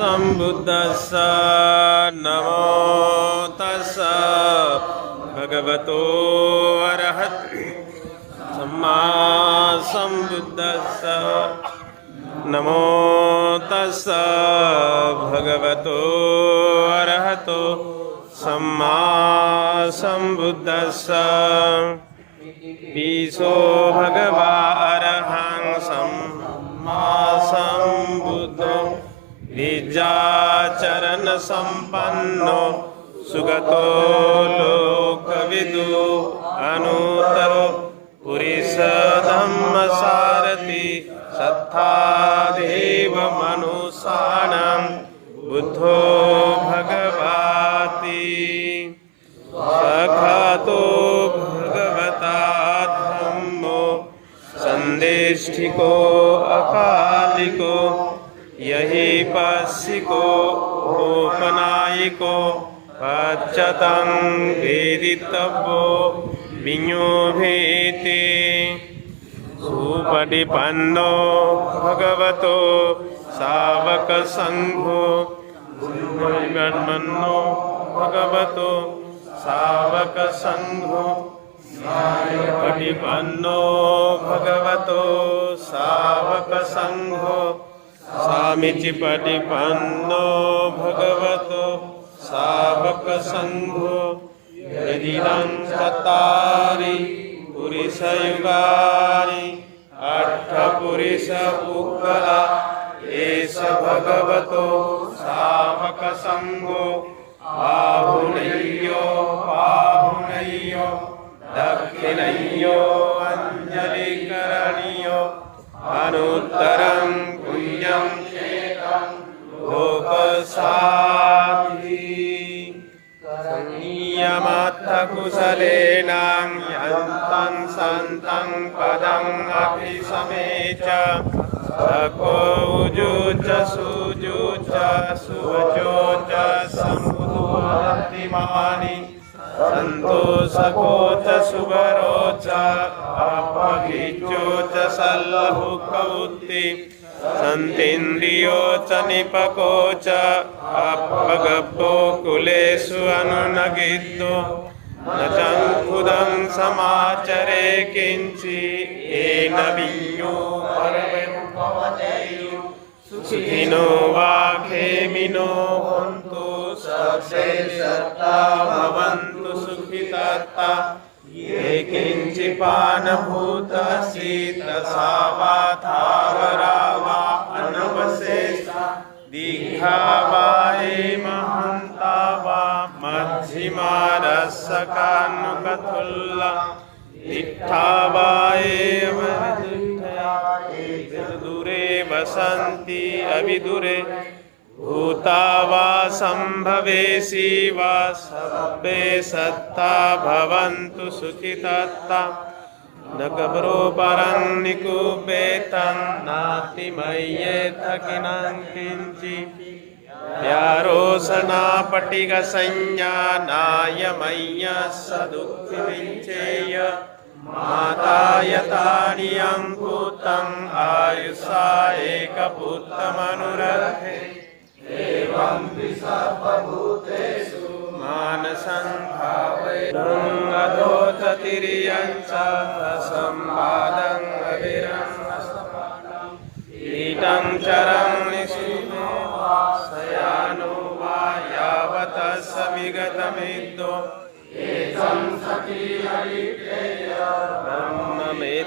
सम्बुद्धस्स नमो तस्स भगवतो अरहत्। सम्बुद्धस्स नमो तस्स भगवतो अरहतो। सम्मा सम्बुद्धस्स भगवा विद्याचरणसम्पन्नो सुगतो लोकविदु अनुतरो पुरिसधम्मसारथि सत्तादेवमनुसानं बुद्धो भगवाति। सखातो भगवता धम्मो सन्देष्ठिको अकालिको, यही पश्चिको ओपनायिको पच्यतं वेदितव्यो विञो भेते। सुपटिपन्नो भगवतो सावकसङ्घो। मन्नो भगवतो सावकसङ्घो। पटिपन्नो भगवतो सावकसङ्घो। स्वामीचि पटिपन्नो सावक संघो यदिदं चत्तारि पुरुषयुगानि अष्टपुरुषपूकला एष भगवतो सावक संघो संयमत्थकुशलेनां यन्तं सन्तं पदम् अपि समेच सकोजु च सुजु च सुवचो च समुदोरतिमानि सन्तोषको च सुवरो च अपघिचो च सल्लहुकौत्ति सन्तीन्द्रियो च अपगप्पो कुलेषु अनुनगितो न चङ्कुदं समाचरे किञ्चि येन विञ्यो सुखिनो वा खेमिनो हन्तु सर्वे सत्ता भवन्तु सुखितत्ता ये किञ्चिपानभूतशीतसा वा दीघा वा ये महन्ता वा मध्यमा रसकानुकथुल्ला इत्था दूरे वसन्ति अविदुरे। भूता वा सम्भवेशी वा सत्ता भवन्तु Nakabro paran nikubetan nati mayeta kinankinji Pyaro sana patika sanya naya maya sadukti vincheya Mata yatani ankutam ayusa eka putta manurata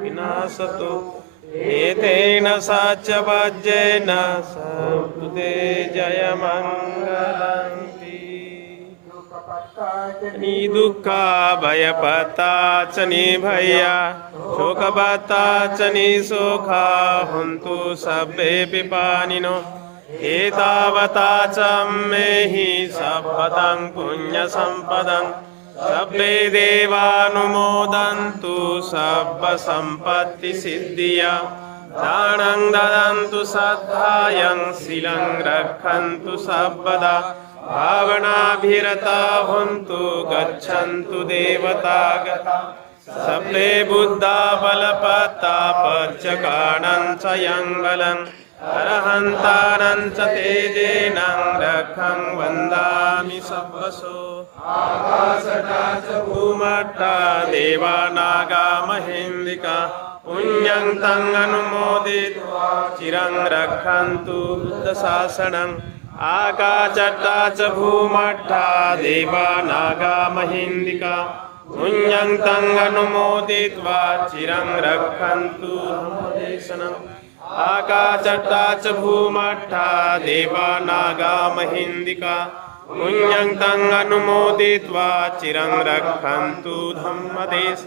विनाशतो। एतेन सा च वाज्येन सकृते जयमङ्गलन्ति। निदुःखा भयपता च निभया शोकपता च निशोखा हन्तु सभे पिपानिनो एतावता च मेहि सपदं पुण्यसम्पदम्। सब्बे देवानुमोदन्तु सब्बसम्पत्तिसिद्धिया दानं ददन्तु सद्धायं शिलं रक्षन्तु सर्वदा भावनाभिरता हुन्तु गच्छन्तु देवतागता सब्बे बुद्धा बलपत्तापच्चकाणं च यङ्गलं अरहन्तानं च तेजेन रखं वन्दामि सब्बसो भूमट्टा देवानागा महेन्द्रिका पुण्यं तं अनुमोदित्वा चिरं रक्षन्तु बुद्धशासनम् आकाचट्टा च भूमट्टा देवानागा महेन्द्रिका पुण्यं चिरं रक्षन्तु धम्मदेशनम् आकाचट्टा च भूमट्टा देवानागा महिन्दिका पुण्यं तं अनुमोदित्वा चिरं रक्षन्तु धम्मदेश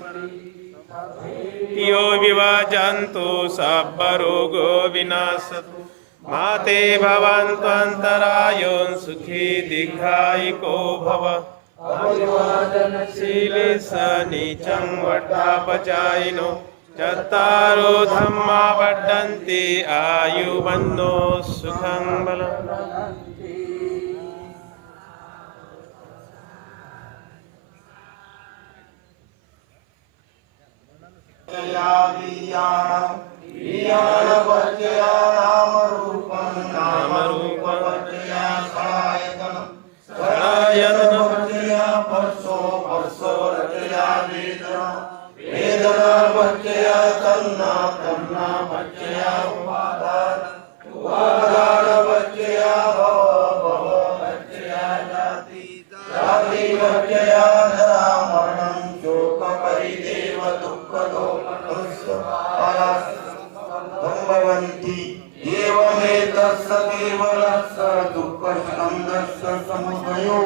यो विवजन्तु सर्वरोगो विनाशतु माते भवन्त्वन्तरायो सुखी दीर्घायिको भव। शीले स नीचं वट्टापचायिनो चत्तारो धम्मा वर्धन्ति आयुवन्नो सुखं बलम्। सलायतनं भवन्ति एवमेतस्य केवलस्य दुःखस्कन्दस्य समुदयो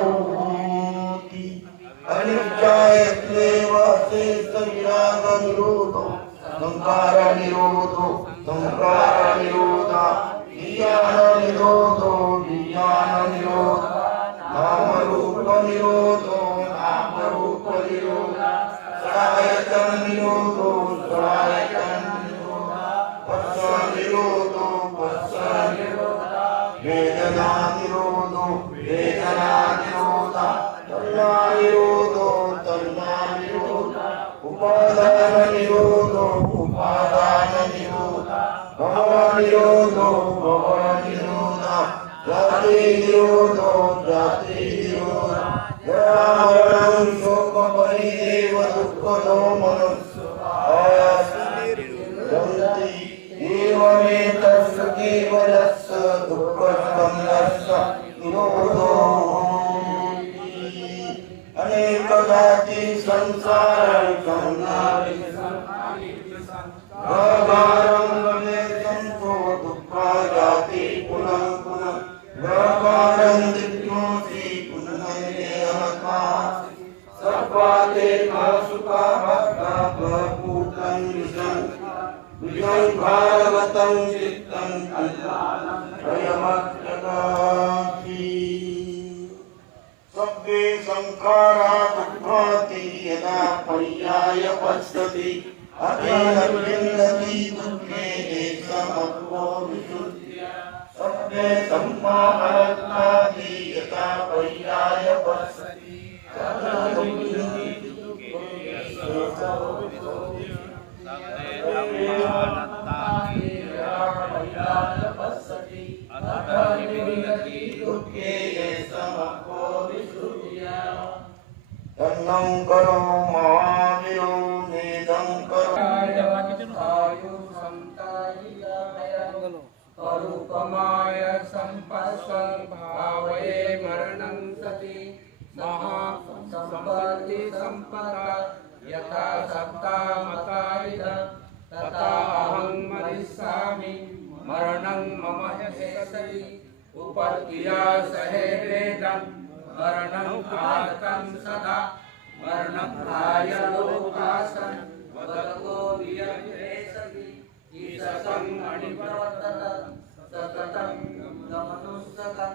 अनेकजाति संसारं संसारिभारं गमेशन्तो दुःखा जाति पुनः पुनः। व्यापारं दिग्नोति पुनः सर्वाते सुखा भक्ता भूतं विषं विजं भागवतं चित्तं त्रयमत्रगाति सब्बे संखारा दुःखाति यदा पर्याय पश्यति अतेन विन्दति दुःखे समत्वो विशुद्ध्या सब्बे सम्मानरत्नादि यथा पर्याय पश्यति यथा सत्ता सप्तामकारितः तथा अहं मरिष्यामि। मरणं मम हेतरि उपत्या सहेदं मरणं कार्तं सदा मरणं भाय लोकासन्। वदतो वियेसवि ईशसं हेसविरीशतं सततं नमनुसतं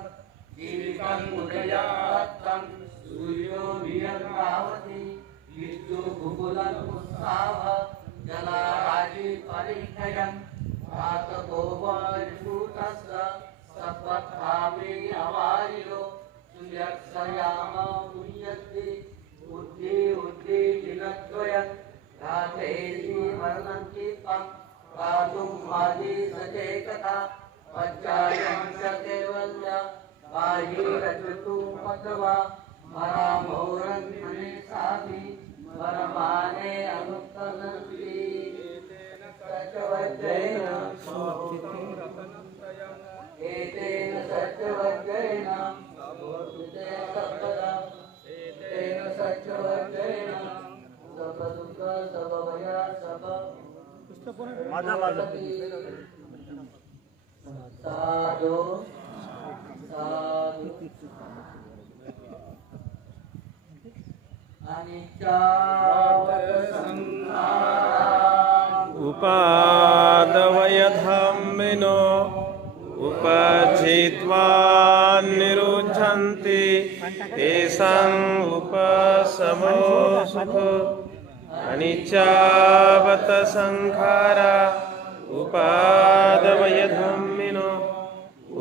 जीवितं उदया वर्णन्ति त्वं गातुं सचे कथा पञ्चायं च केवल्य बाहिरचतु पदवा मरामौरन्मने साधि वरमाने अनुत्तनन्ति सचवज्रेण एतेन सचवज्रेण बोधिते सप्तदा एतेन सचवज्रेण साधु साधु। अनिच्छावसंहारा उपादवयधम्मिनो उपजित्वा निरुच्छन्ति तेषाम् उपशमो सुख। अनिचावत सङ्खारा उपादवयधम्मिनो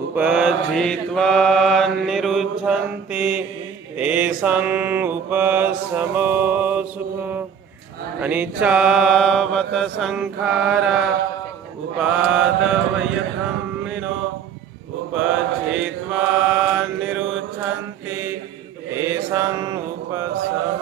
उपजित्वा निरुच्छन्ति तेषाम् उपशमो सुख। अनिचावत सङ्खारा उपादवयधम्मिनो उपजित्वा निरुच्छन्ति तेषाम् उपशम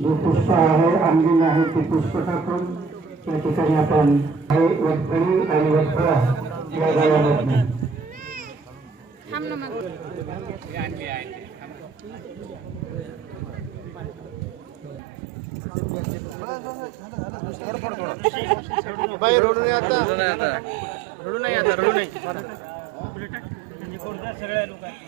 जो पुष्प आहे आणलेलं आहे ते पुष्पकातून या ठिकाणी आपण हे आणि वटफळा या गावात बाई रोडून आता. रडू नाही आता रडू नाही सगळ्या लोकांना.